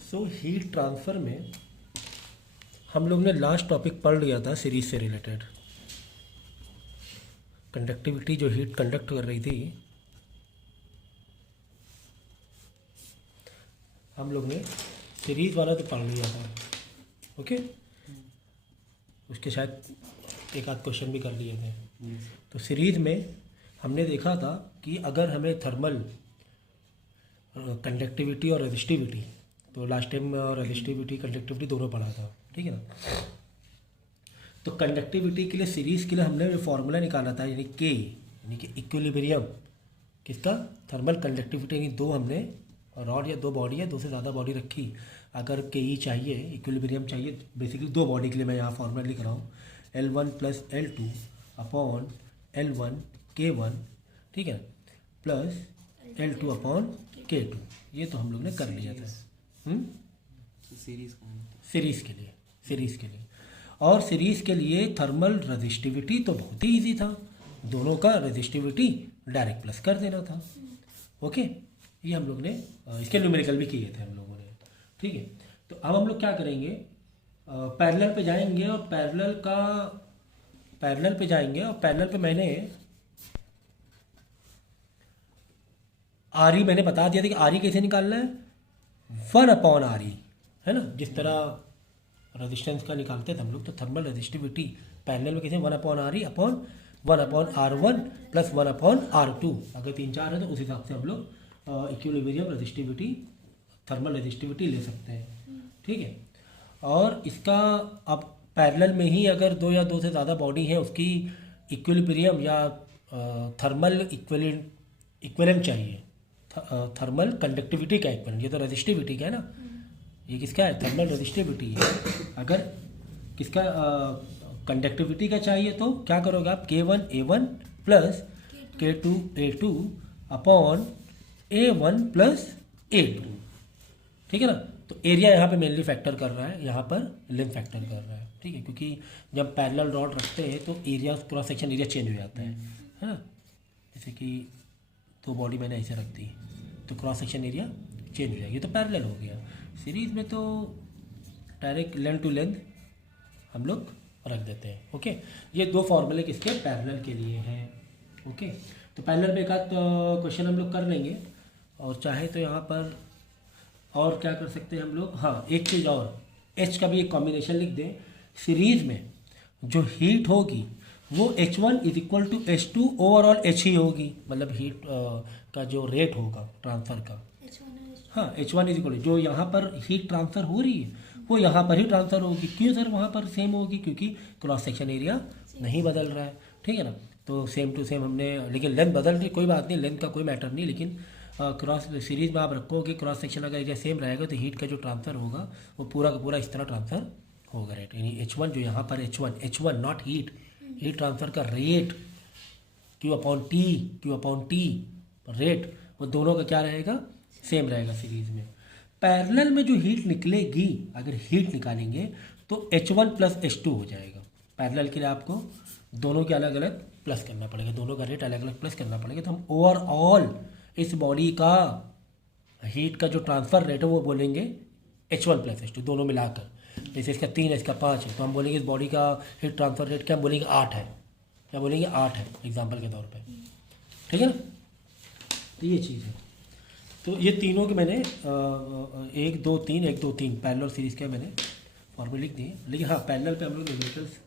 So heat transfer में हम लोग ने लास्ट टॉपिक पढ़ लिया था सीरीज से रिलेटेड। कंडक्टिविटी जो हीट कंडक्ट कर रही थी, हम लोग ने सीरीज वाला तो पढ़ लिया था। ओके, उसके शायद एक आध क्वेश्चन भी कर लिए थे। तो सीरीज में हमने देखा था कि अगर हमें थर्मल कंडक्टिविटी और रेजिस्टिविटी, तो लास्ट टाइम रेजिस्टिविटी कंडक्टिविटी दोनों पढ़ा था, ठीक है ना। तो कंडक्टिविटी के लिए सीरीज़ के लिए हमने फॉर्मूला निकाला था, यानी के, यानी कि इक्विलिब्रियम किसका, थर्मल कंडक्टिविटी, यानी दो हमने रॉड या दो बॉडी या दो से ज़्यादा बॉडी रखी, अगर के ई चाहिए, इक्विलिब्रियम चाहिए, बेसिकली दो बॉडी के लिए मैं यहाँ फॉर्मूला लिख रहा हूँ, L1 plus L2 upon L1 K1, ठीक है, प्लस L2 अपॉन K2। ये तो हम लोग ने कर लिया था सीरीज़ के लिए। और सीरीज़ के लिए थर्मल रेजिस्टिविटी तो बहुत ही इजी था, दोनों का रेजिस्टिविटी डायरेक्ट प्लस कर देना था। ओके, ये हम लोग ने इसके न्यूमेरिकल भी किए थे हम लोगों ने, ठीक है। तो अब हम लोग क्या करेंगे, पैरेलल पे जाएंगे और पैरेलल पे मैंने आर ई मैंने बता दिया था कि आर ई कैसे निकालना है, 1 अपॉन आर ई, है ना, जिस तरह रेजिस्टेंस का निकालते थे हम लोग। तो थर्मल रेजिस्टिविटी पैरेलल में कैसे 1 upon R E upon 1 upon R1 plus 1 upon R2, अगर 3-4 है तो उस हिसाब से हम लोग इक्विलिब्रियम रेजिस्टिविटी, थर्मल रेजिस्टिविटी ले सकते हैं, ठीक है। और इसका अब पैरेलल में ही अगर दो या दो से ज़्यादा बॉडी है, उसकी इक्विलिब्रियम या थर्मल इक्विवेलेंट चाहिए, थर्मल कंडक्टिविटी का इक्विवेलेंट, ये तो रेजिस्टिविटी का है ना, ये किसका है, थर्मल रेजिस्टिविटी है। अगर किसका कंडक्टिविटी का चाहिए तो क्या करोगे आप, K1 A1 plus K2 A2 upon A1 plus A2, ठीक है ना। तो एरिया यहाँ पे मेनली फैक्टर कर रहा है, यहाँ पर लेंथ फैक्टर कर रहा है, ठीक है, क्योंकि जब पैरेलल रॉड रखते हैं तो area, cross section area change हो जाता है ना। जैसे कि दो बॉडी मैंने ऐसे रख दी तो क्रॉस सेक्शन एरिया चेंज हो जाएगी, ये तो पैरेलल हो गया। सीरीज में तो डायरेक्ट लेंथ टू लेंथ हम लोग रख देते हैं। ओके, ये दो फॉर्मूले किसके, पैरेलल के लिए हैं। ओके, तो पैरेलल पे एक आध क्वेश्चन हम लोग कर लेंगे, और चाहे तो यहाँ पर और क्या कर सकते हैं हम लोग, हाँ एक चीज़ और, H का भी एक कॉम्बिनेशन लिख दें। सीरीज में जो हीट होगी वो H1 is equal to H2 overall H ही होगी, मतलब हीट का जो रेट होगा ट्रांसफ़र का, हाँ H1 इज इक्वल, जो यहाँ पर हीट ट्रांसफ़र हो रही है वो यहाँ पर ही ट्रांसफ़र होगी। क्यों सर वहाँ पर सेम होगी, क्योंकि क्रॉस सेक्शन एरिया नहीं बदल रहा है, ठीक है ना। तो सेम टू सेम हमने, लेकिन लेंथ बदल रही, कोई बात नहीं, लेंथ का कोई मैटर नहीं, लेकिन क्रॉस सीरीज में आप रखोगे क्रॉस सेक्शन अगर एरिया सेम रहेगा तो हीट का जो ट्रांसफ़र होगा वो पूरा का पूरा इस तरह ट्रांसफ़र होगा, रेट, यानी H1 जो यहाँ पर H1 नॉट हीट ट्रांसफ़र का rate Q upon T rate, वो दोनों का क्या रहेगा, सेम रहेगा सीरीज में। पैरेलल में जो हीट निकलेगी, अगर हीट निकालेंगे तो H1 प्लस H2 हो जाएगा। पैरेलल के लिए आपको दोनों के अलग अलग प्लस करना पड़ेगा, दोनों का रेट अलग अलग प्लस करना पड़ेगा। तो हम ओवरऑल इस बॉडी का हीट का जो ट्रांसफ़र रेट है वो बोलेंगे H1 प्लस H2 दोनों मिलाकर। जैसे इसका 3 है, इसका 5 है, तो हम बोलेंगे इस बॉडी का हीट ट्रांसफ़र रेट क्या बोलेंगे, 8 है, क्या बोलेंगे, 8 है एग्जाम्पल के तौर पर, ठीक है ना। तो ये चीज़ है। तो ये तीनों के मैंने 1 2 3 पैरेलल सीरीज़ के मैंने फॉर्मूले लिख दिए, लेकिन हाँ पैरेलल पे हम लोग न्यूमेरिकल्स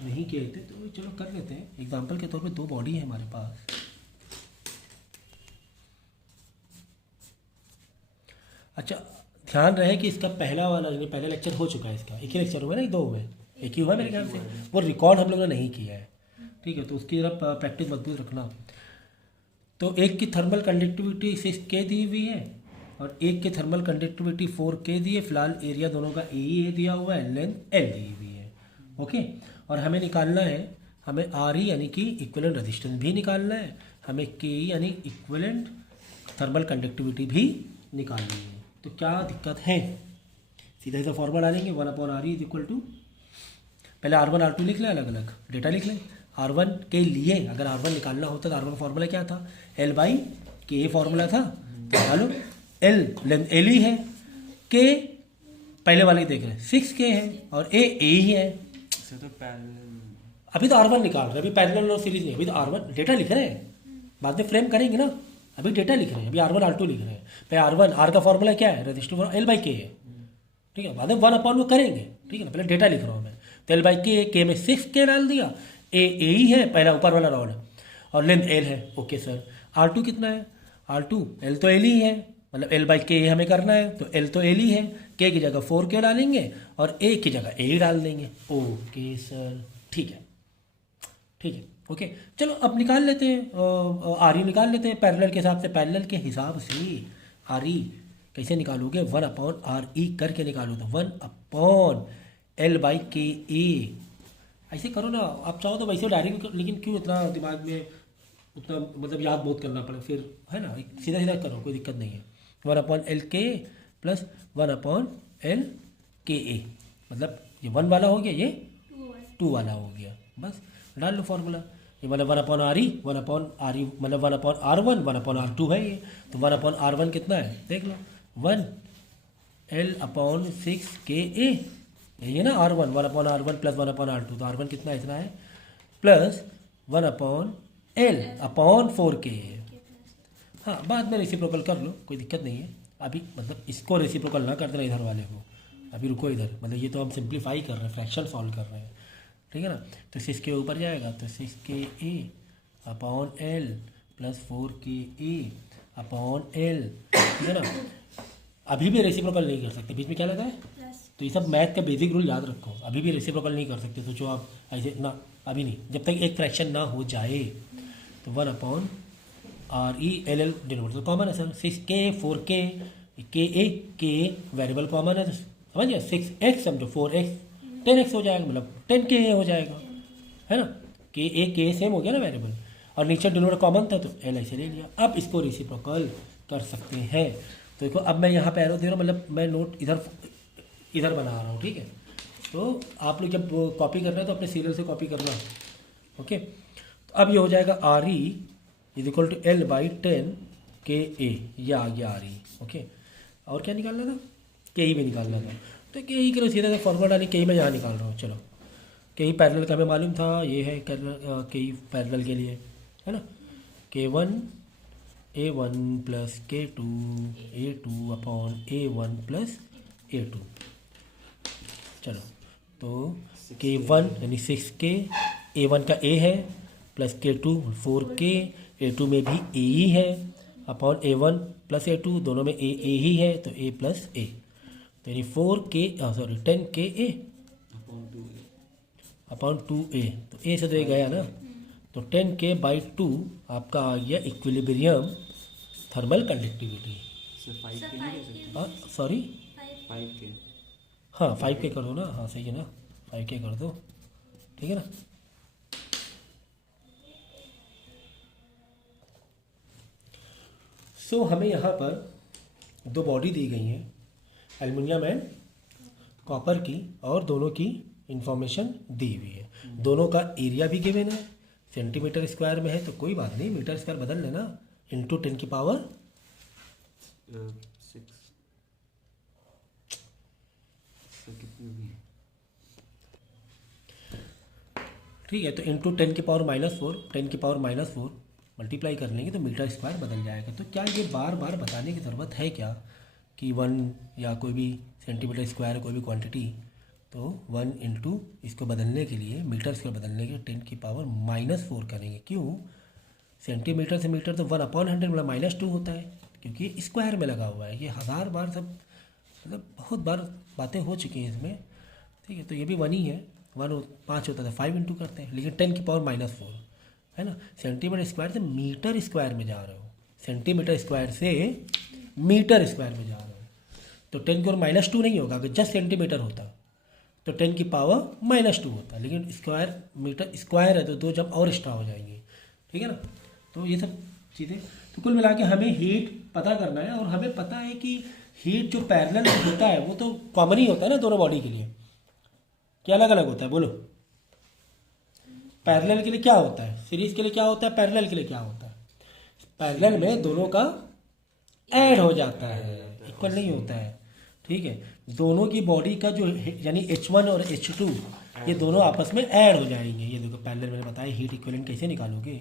नहीं किए थे, तो चलो कर लेते हैं। एग्जांपल के तौर पे दो बॉडी है हमारे पास, अच्छा ध्यान रहे कि इसका पहला लेक्चर हो चुका है, इसका एक ही लेक्चर हुआ ना, दो हुए, एक ही हुआ मेरे ख्याल से, वो रिकॉर्ड हम लोगों ने नहीं किया है, ठीक है। तो उसकी तरफ प्रैक्टिस मजबूत रखना। तो एक की थर्मल कंडक्टिविटी 6K दी हुई है और एक की थर्मल कंडक्टिविटी 4K दी है। फिलहाल एरिया दोनों का ए दिया हुआ है, लेंथ L दी हुई है। ओके, और हमें निकालना है, हमें RE यानी कि इक्विवेलेंट रेजिस्टेंस भी निकालना है, हमें KE यानी इक्विवेलेंट थर्मल कंडक्टिविटी भी निकालनी है। तो क्या दिक्कत है, सीधा सा फॉर्मूला डालेंगे 1 upon RE is equal to, पहले R1 R2 लिख लें, अलग अलग डेटा लिख लें। R1 के लिए अगर R1 निकालना होता तो R1 फार्मूला क्या था, L बाई K फार्मूला था, तो डालो L लेंथ L ही है, के पहले वाले देख रहे हैं 6K है और ए ही है। इसे तो पैरेलल अभी तो R1 निकाल रहे हैं, अभी पैरेलल और सीरीज नहीं, अभी तो R1 डेटा लिख रहे हैं, बाद में फ्रेम करेंगे ना, अभी डेटा लिख रहे हैं, अभी R1 R2 लिख रहे हैं। पहले R1 R का फॉर्मूला क्या है, रेजिस्टिव L/K है, ठीक है, बाद में 1 वो करेंगे, ठीक है ना, पहले डेटा लिख रहा हूँ मैं। तो L/K, K में 6K डाल दिया, ए ही है पहला ऊपर वाला रॉड और लेंथ L है, ओके सर। R2 कितना है, R2 L तो L ही है, मतलब L/K हमें करना है तो L तो L ही है, K की जगह 4K डालेंगे और A की जगह A ही डाल देंगे, ओके सर, ठीक है, ठीक है, ओके। चलो अब निकाल लेते हैं, आर ई निकाल लेते हैं पैरेलल के हिसाब से। पैरेलल के हिसाब से आर ई कैसे निकालोगे, 1/RE करके निकालो, तो 1/L/KA ऐसे करो ना, आप चाहो तो वैसे डायरेक्ट, लेकिन क्यों इतना दिमाग में उतना मतलब याद बहुत करना पड़े फिर, है ना, सीधा सीधा करो, कोई दिक्कत नहीं है। 1/LK प्लस 1/LKA, मतलब ये 1 वाला हो गया, ये 2 वाला हो गया, बस डाल लो फॉर्मूला। ये मतलब 1/RE, 1/RE मतलब 1/R1, 1/R2 है ये, तो 1/R1 कितना है देख लो, 1L/6KA, यही है ना R1, 1/R1 प्लस 1/R2, तो R1 कितना इतना है, प्लस 1/L/4K। हाँ, बाद में रेसिप्रोकल कर लो, कोई दिक्कत नहीं है, अभी मतलब इसको रेसिप्रोकल ना कर देना इधर वाले को, अभी रुको इधर, मतलब ये तो हम सिंप्लीफाई कर रहे हैं, फ्रैक्शन सॉल्व कर रहे हैं, ठीक है ना। तो 6K ऊपर जाएगा तो 6KA/L प्लस 4KA/L, ठीक है ना। अभी भी रेसिप्रोकल नहीं कर सकते, बीच में क्या लगा है, तो ये सब मैथ का बेसिक रूल याद रखो, अभी भी रेसिप्रोकल नहीं कर सकते, तो जो आप ऐसे ना, अभी नहीं, जब तक एक फ्रैक्शन ना हो जाए। तो 1/RELL डिनोमिनेटर कॉमन है sir, 6K 4K KA variable common है, तो समझिए 6x समझो 4x 10x हो जाएगा, मतलब 10K हो जाएगा, है ना, K सेम हो गया ना वेरिएबल, और नीचे डिनोमिनेटर कॉमन था तो L ऐसे ले लिया। अब इसको रेसिप्रोकल कर सकते हैं, तो देखो अब मैं यहाँ पे एरो दे रहा हूँ, मतलब मैं नोट इधर बना रहा हूँ, ठीक है। तो आप लोग जब कॉपी करना है तो अपने सीरियल से कॉपी करना, ओके। तो अब ये हो जाएगा RE is equal to L/10KA, ये आ गया RE, ओके। और क्या निकालना था, KE भी निकालना था, तो KE के लिए सीधा फॉर्मूला डाली, KE मैं यहाँ निकाल रहा हूँ। चलो, KE पैरेलल का हमें मालूम था, ये है KE पैरेलल के लिए, है ना, K1A1 plus K2A2/A1 plus A2। चलो, तो K1 यानी 6K, A1 का A है, प्लस K2 4K, A2 में भी A ही है, अपॉन A1 प्लस A2, दोनों में A ही है, तो A प्लस A, तो यानी 10KA अपॉन 2A, तो A से तो ये गया ना, तो 10K/2 आपका आ गया equilibrium thermal conductivity. Sorry 5K, हाँ 5K कर दो ना, हाँ सही है ना, 5K कर दो, ठीक है ना। सो हमें यहाँ पर 2 बॉडी दी गई हैं, एल्युमिनियम एंड कॉपर की, और दोनों की इंफॉर्मेशन दी हुई है, दोनों का एरिया भी गिवन है, सेंटीमीटर स्क्वायर में है तो कोई बात नहीं, मीटर स्क्वायर बदल लेना, इंटू 10 की पावर 6 तो कितनी हुई, ठीक है। तो इंटू 10 की पावर -4, 10 की पावर -4 मल्टीप्लाई कर लेंगे तो मीटर स्क्वायर बदल जाएगा। तो क्या ये बार बार बताने की ज़रूरत है क्या कि 1 या कोई भी सेंटीमीटर स्क्वायर कोई भी क्वांटिटी, तो 1 इंटू इसको बदलने के लिए, मीटर स्क्वायर बदलने के लिए 10 की पावर -4 करेंगे, क्यों, सेंटीमीटर से मीटर तो 1/100 मतलब -2 होता है, क्योंकि स्क्वायर में लगा हुआ है, ये 1000 बार सब मतलब बहुत बार बातें हो चुकी हैं इसमें, ठीक है। तो ये भी 1 ही है, 1 5 होता था, 5 इंटू करते हैं, लेकिन 10 की पावर -4 है ना, सेंटीमीटर स्क्वायर से मीटर स्क्वायर में जा रहे हो, सेंटीमीटर स्क्वायर से मीटर स्क्वायर में जा रहे हो, तो 10 की पावर -2 नहीं होगा, अगर जस्ट सेंटीमीटर होता तो 10 की पावर -2 होता, लेकिन स्क्वायर मीटर स्क्वायर है तो 2 जब और एक्स्ट्रा हो जाएंगे, ठीक है ना। तो ये सब चीज़ें, तो कुल मिला के हमें हीट पता करना है, और हमें पता है कि हीट जो पैरेलल होता है वो तो कॉमन ही होता है ना दोनों बॉडी के लिए, क्या अलग अलग होता है बोलो, पैरेलल के लिए क्या होता है, सीरीज के लिए क्या होता है, पैरेलल के लिए क्या होता है, पैरेलल में दोनों का ऐड हो जाता है, इक्वल नहीं होता है, ठीक है, दोनों की बॉडी का जो यानी H1 और H2 ये दोनों आपस में ऐड हो जाएंगे। ये देखो पहले मैंने बताया हीट इक्विवेलेंट कैसे निकालोगे,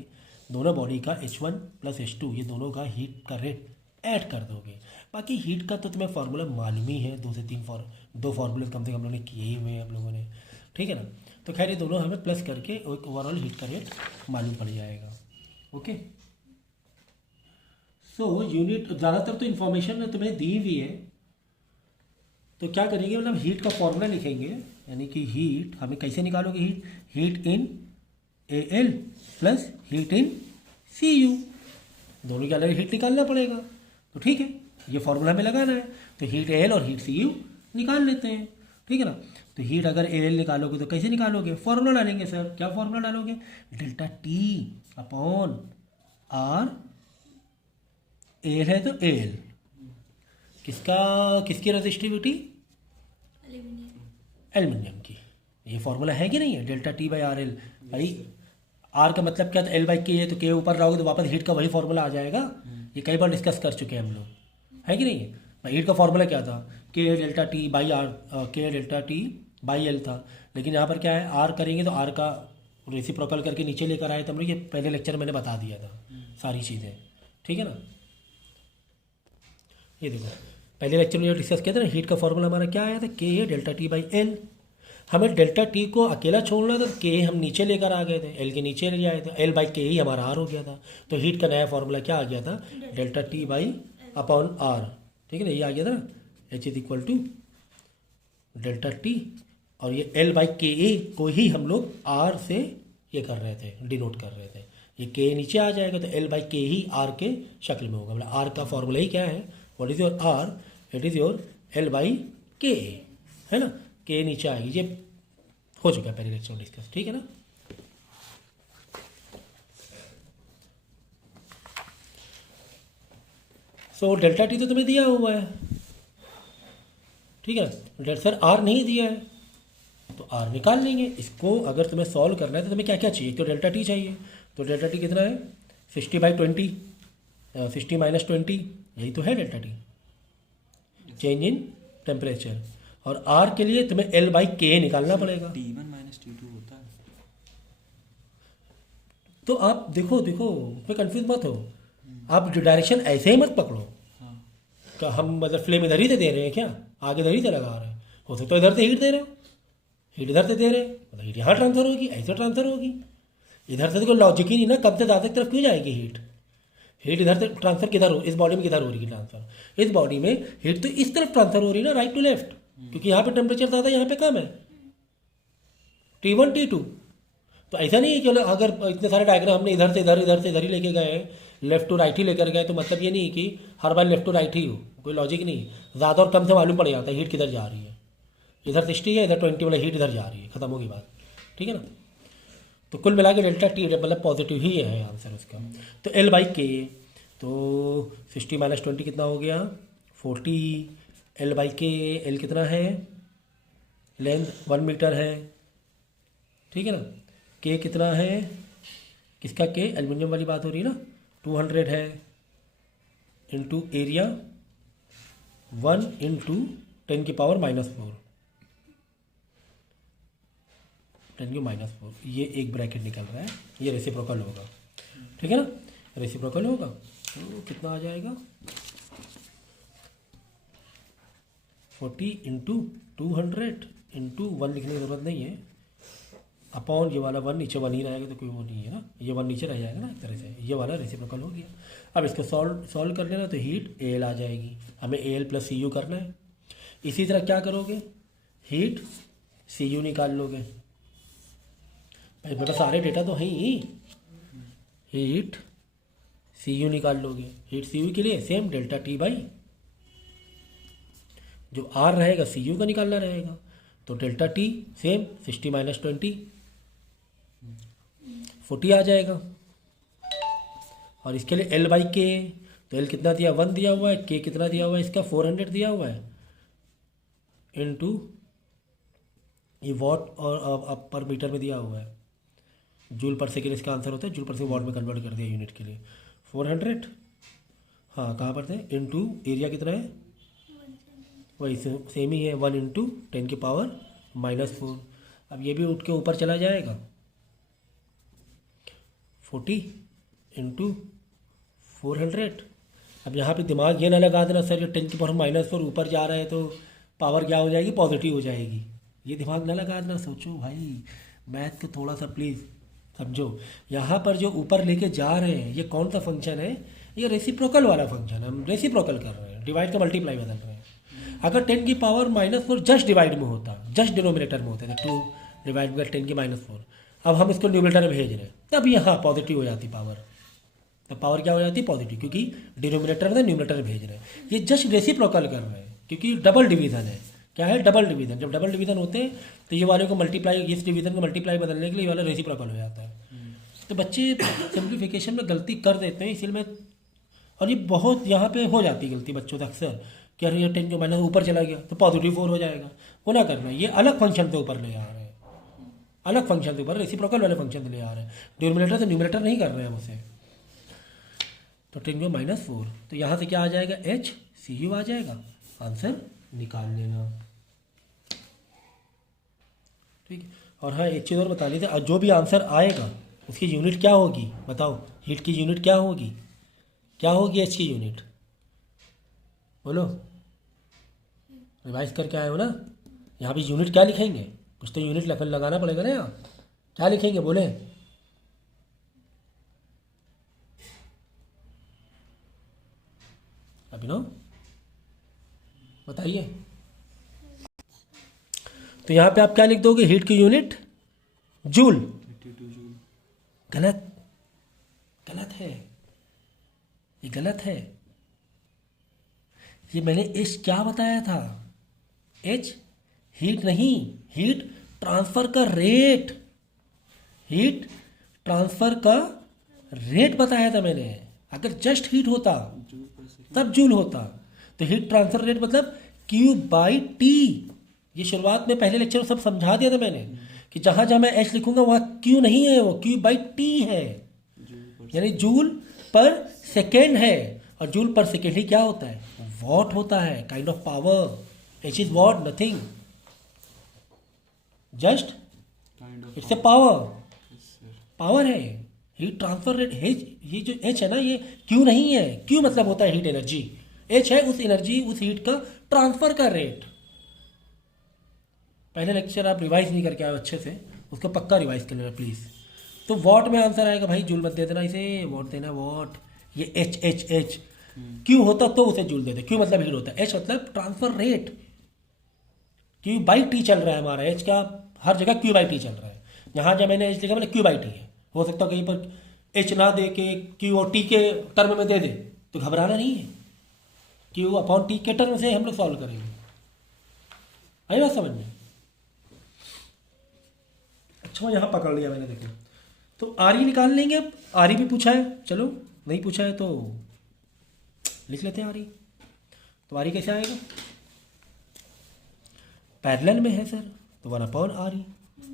दोनों बॉडी का H1 प्लस H2 ये दोनों का हीट का रेट ऐड कर दोगे। बाकी हीट का तो तुम्हें फार्मूला मालूम ही है, दो फार्मूले कम से कम हम लोगों ने किए ही हुए हैं हम लोगों ने, ठीक है ना। तो खैर ये दोनों हमें प्लस करके एक ओवरऑल हीट का रेट मालूम पड़ जाएगा। ओके, सो यूनिट ज़्यादातर तो इन्फॉर्मेशन तुम्हें दी हुई है, तो क्या करेंगे मतलब हीट का फॉर्मूला लिखेंगे, यानी कि हीट हमें कैसे निकालोगे, heat in AL plus heat in CU, दोनों के अलग हीट निकालना पड़ेगा। तो ठीक है, ये फॉर्मूला हमें लगाना है, तो हीट AL और हीट CU निकाल लेते हैं, ठीक है ना। तो हीट अगर AL निकालोगे तो कैसे निकालोगे, फॉर्मूला डालेंगे सर। क्या फॉर्मूला डालोगे, delta T upon R, AL है तो AL, किसकी रेजिस्टिविटी, एल्युमिनियम की। ये फॉर्मूला है कि नहीं है, डेल्टा T बाई RL। भाई R का मतलब क्या था, L बाई K है, तो K ऊपर लाओगे तो वापस हीट का वही फॉर्मूला आ जाएगा। ये कई बार डिस्कस कर चुके हैं हम लोग, है कि नहीं है। भाई हीट का फॉर्मूला क्या था, K delta T by R, K delta T by L था, लेकिन यहाँ पर क्या है, R करेंगे तो R का रेसिप्रोकल करके नीचे लेकर आए, तो हम लोग ये पहले लेक्चर में मैंने बता दिया था सारी चीज़ें, ठीक है ना। ये देखो पहले लेक्चर में जो डिस्कस किया था ना, हीट का फॉर्मूला हमारा क्या आया था, K है डेल्टा T बाई L। हमें डेल्टा T को अकेला छोड़ना था, तो K हम नीचे लेकर आ गए थे, L के नीचे ले आए थे, L बाई K ही हमारा R हो गया था। तो हीट का नया फॉर्मूला क्या आ गया था, delta T by upon R, ठीक है ना, ये आ गया था ना, H is equal to delta T, और ये L बाई K को ही हम लोग R से ये कर रहे थे, डिनोट कर रहे थे। ये K नीचे आ जाएगा तो L by K he R के शक्ल में होगा, मतलब R का फॉर्मूला ही क्या है, what is your R, it is your L by K, है ना। K नीचे आएगी, ये हो चुका है पहले लेक्चर में डिस्कस, ठीक है ना। सो डेल्टा T तो तुम्हें दिया हुआ है, ठीक है। सर R नहीं दिया है, तो R निकाल लेंगे। इसको अगर तुम्हें सॉल्व करना है तो तुम्हें क्या क्या चाहिए, तो डेल्टा T चाहिए। तो डेल्टा T कितना है, 60/20, 60 माइनस 20, यही तो है delta T, change in temperature. और R के लिए तुम्हें L बाई K निकालना पड़ेगा। T1 माइनस T2 होता है। तो आप देखो कोई कंफ्यूज मत हो, आप डायरेक्शन ऐसे ही मत पकड़ो। हाँ। क्या हम मतलब फ्लेम इधर ही से दे रहे हैं क्या, आगे इधर ही से लगा रहे हैं, हो सकता है इधर से हीट दे रहे हो, हीट इधर से दे रहे हैं, मतलब हीट यहाँ ट्रांसफर होगी, ऐसे ट्रांसफर होगी। इधर से तो कोई लॉजिक ही नहीं ना, कम से ज़्यादा की तरफ क्यों जाएगी हीट इधर से ट्रांसफर किधर हो, इस बॉडी में किधर हो रही है ट्रांसफर, इस बॉडी में हीट तो इस तरफ ट्रांसफर हो रही है ना, राइट टू लेफ्ट, क्योंकि यहाँ पे टेम्परेचर ज़्यादा है, यहाँ पे कम है, T1 T2। तो ऐसा नहीं है कि अगर इतने सारे डायग्राम हमने इधर से इधर ही लेके गए, लेफ्ट टू राइट ही लेकर गए, तो मतलब ये नहीं है कि हर बार लेफ्ट टू राइट ही हो, कोई लॉजिक नहीं। ज़्यादा और कम से मालूम पड़ जाता है हीट किधर जा रही है, इधर 60 है, इधर 20 वाला हीट इधर जा रही है, खत्म होगी बात, ठीक है ना। तो कुल मिला के डेल्टा T मतलब पॉजिटिव ही है आंसर उसका। तो L बाई K, तो 60 माइनस 20 कितना हो गया, 40, L बाई K, L कितना है, लेंथ 1 मीटर है, ठीक है ना। K कितना है, किसका K, एल्युमिनियम वाली बात हो रही है ना, 200 है, इंटू एरिया 1 इंटू 10 की पावर -4, 10 की -4, ये एक ब्रैकेट निकल रहा है, ये रेसिप्रोकल होगा, ठीक है ना, रेसिप्रोकल होगा। तो कितना आ जाएगा, 40 इंटू 200 इंटू 1 लिखने की ज़रूरत नहीं है, अपॉन ये वाला 1, नीचे 1 ही रहेगा तो कोई वो नहीं है ना, ये 1 नीचे रह जाएगा ना एक तरह से, ये वाला रेसिप्रोकल हो गया। अब इसको सॉल्व कर लेना, तो हीट AL आ जाएगी, हमें AL प्लस CU करना है। इसी तरह क्या करोगे, हीट CU निकाल लोगे, भाई बेटा सारे डेटा तो हैं ही, हीट CU निकाल लोगे। हीट CU के लिए सेम डेल्टा T बाई जो R रहेगा CU का निकालना रहेगा, तो डेल्टा T सेम 60 माइनस 20, 40 आ जाएगा। और इसके लिए L बाई K, तो L कितना दिया, 1 दिया हुआ है, K कितना दिया हुआ है इसका, 400 दिया हुआ है, इनटू ये वॉट और पर मीटर में दिया हुआ है, जूल पर सेकेंड इसका आंसर होता है, जूल पर सेकेंड वॉट में कन्वर्ट कर दिया यूनिट के लिए, 400, हाँ कहाँ पर थे, इनटू एरिया कितना है वही सेम ही है, 1 इंटू 10⁻⁻⁴। अब ये भी उठ के ऊपर चला जाएगा, 40 इंटू 400। अब यहाँ पे दिमाग ये ना लगा देना सर ये 10⁻⁻⁴ ऊपर जा रहा है तो पावर क्या हो जाएगी, पॉजिटिव हो जाएगी। ये दिमाग ना लगा देना, सोचो भाई मैथ को थोड़ा सा प्लीज़ समझो। यहाँ पर जो ऊपर लेके जा रहे हैं ये कौन सा फंक्शन है, ये रेसिप्रोकल वाला फंक्शन है, हम रेसिप्रोकल कर रहे हैं, डिवाइड का मल्टीप्लाई बदल रहे हैं। अगर 10⁻⁻⁴ जस्ट डिवाइड में होता, जस्ट डिनोमिनेटर में होता है 2 डिवाइड बाई 10⁻⁴, अब हम इसको न्यूमरेटर में भेज रहे हैं तब यहाँ पॉजिटिव हो जाती पावर, तो पावर क्या हो जाती है, पॉजिटिव, क्योंकि डिनोमिनेटर में न्यूमरेटर में भेज रहे हैं। ये जस्ट रेसिप्रोकल कर रहे हैं क्योंकि डबल डिवीजन है। क्या है, डबल डिवीजन। जब डबल डिवीजन होते हैं तो ये वाले को मल्टीप्लाई, इस डिवीजन को मल्टीप्लाई बदलने के लिए ये वाला रेसिप्रोकल हो जाता है। तो बच्चे सिंप्लीफिकेशन में गलती कर देते हैं, इसलिए मैं, और ये बहुत यहाँ पे हो जाती है गलती बच्चों से अक्सर कि अरे ये 10 जो माइनस ऊपर चला गया तो पॉजिटिव 4 हो जाएगा, वो ना करना। ये अलग फंक्शन से ऊपर ले आ रहे हैं, अलग फंक्शन से ऊपर रेसिप्रोकल वाले फंक्शन से ले आ रहे हैं, डिनोमिनेटर से न्यूमरेटर नहीं कर रहे हैं उसे। तो 10⁻⁴, तो यहाँ से क्या आ जाएगा, HCU आ जाएगा, आंसर निकाल लेना। ठीक है। और हाँ एक चीज़ और बतानी थी, जो भी आंसर आएगा उसकी यूनिट क्या होगी, बताओ, हीट की यूनिट क्या होगी, क्या होगी एच की यूनिट, बोलो, रिवाइज करके आए हो ना। यहाँ भी यूनिट क्या लिखेंगे, कुछ तो यूनिट लगाना पड़ेगा ना यहाँ, क्या लिखेंगे बोले, अभिनव बताइए। तो यहाँ पे आप क्या लिख दोगे, हीट की यूनिट जूल। 82 जूल। गलत, गलत है, ये गलत है। ये मैंने एच क्या बताया था, एच हीट नहीं, हीट ट्रांसफर का रेट, हीट ट्रांसफर का रेट बताया था मैंने। अगर जस्ट हीट होता जूल पर सेकंड। तब जूल होता, तो हीट ट्रांसफर रेट मतलब Q/T। ये शुरुआत में पहले लेक्चर में सब समझा दिया था मैंने कि जहाँ जहाँ मैं H लिखूंगा वहाँ Q नहीं है, वो Q/T है, यानी जूल पर सेकेंड है। और जूल पर सेकेंड ही क्या होता है, वॉट होता है, kind of power. H is what, nothing, just kind of it's a power, sir. Power है। हीट ट्रांसफर रेट, ये जो H है ना, ये Q नहीं है। Q मतलब होता है हीट एनर्जी, H है उस एनर्जी, उस हीट का ट्रांसफर का रेट। पहले लेक्चर आप रिवाइज नहीं करके आए अच्छे से, उसको पक्का रिवाइज कर लेना प्लीज़। तो वॉट में आंसर आएगा भाई, जूल मत दे देना इसे, वॉट देना, वॉट। ये H Q होता तो उसे जूल देते, Q मतलब हीट होता है, H मतलब ट्रांसफर रेट। Q/T चल रहा है हमारा, H का हर जगह Q/T चल रहा है। यहाँ जब मैंने H लिखा मैंने Q/T है, हो सकता है कहीं पर H ना दे के Q और T के टर्म में दे दे, तो घबराना नहीं है, Q/T के टर्म से हम लोग सॉल्व करेंगे। आई बात समझ में? अच्छा यहाँ पकड़ लिया मैंने, देखो। तो RE निकाल लेंगे अब, RE भी पूछा है, चलो नहीं पूछा है तो लिख लेते हैं RE। तो RE कैसे आएगा, पैरेलल में है सर, तो 1/RE,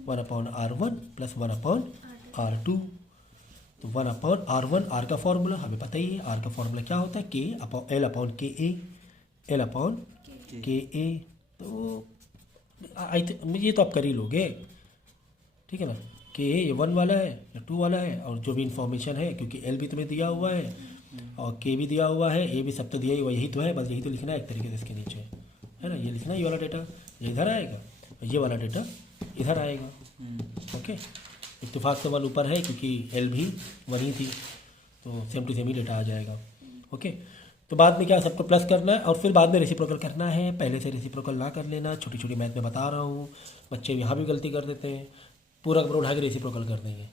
1/R1 प्लस 1/R2। तो 1/R1, R का फॉर्मूला हमें पता ही है, R का फॉर्मूला क्या होता है, L/KA, L/KA। तो ये तो आप कर ही लोगे, ठीक है ना। KA ये 1 वाला है या 2 वाला है, और जो भी इंफॉर्मेशन है, क्योंकि L भी तुम्हें दिया हुआ है और K भी दिया हुआ है, A भी, सब तो दिया ही हुआ, यही तो है, बस यही तो लिखना है एक तरीके से इसके नीचे, है ना। ये लिखना, ये वाला डेटा ये इधर आएगा, ये वाला डेटा इधर आएगा, ओके। इत्तेफाक से 1 ऊपर है क्योंकि L भी 1 ही थी, तो सेम टू सेम ही डेटा आ जाएगा, ओके। तो बाद में क्या, सबको प्लस करना है और फिर बाद में रेसिप्रोकल करना है। पहले से रेसिप्रोकल ना कर लेना, छोटी छोटी मैथ में बता रहा हूँ, बच्चे यहाँ भी गलती कर देते हैं, पूरा का पूरा उठा के रेसिप्रोकल कर देंगे।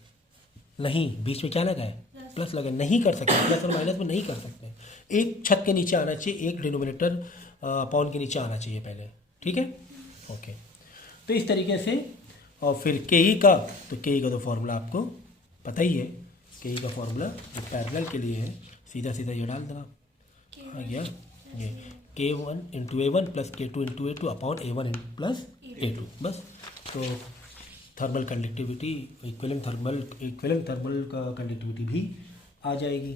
नहीं, बीच में क्या लगा है, प्लस लगा, नहीं कर सकते, प्लस और माइनस में नहीं कर सकते। एक छत के नीचे आना चाहिए, एक डिनोमिनेटर अपॉन के नीचे आना चाहिए पहले, ठीक है, ओके। तो इस तरीके से, और फिर KE का, तो KE का तो फॉर्मूला आपको पता ही है, KE का फॉर्मूला जो पैरेलल के लिए है, सीधा सीधा ये डाल देना, आ गया ये K1 into A1 plus K2 into A2 upon A1 plus A2, बस। तो थर्मल कंडक्टिविटी, इक्विवेलेंट थर्मल का कंडक्टिविटी भी आ जाएगी।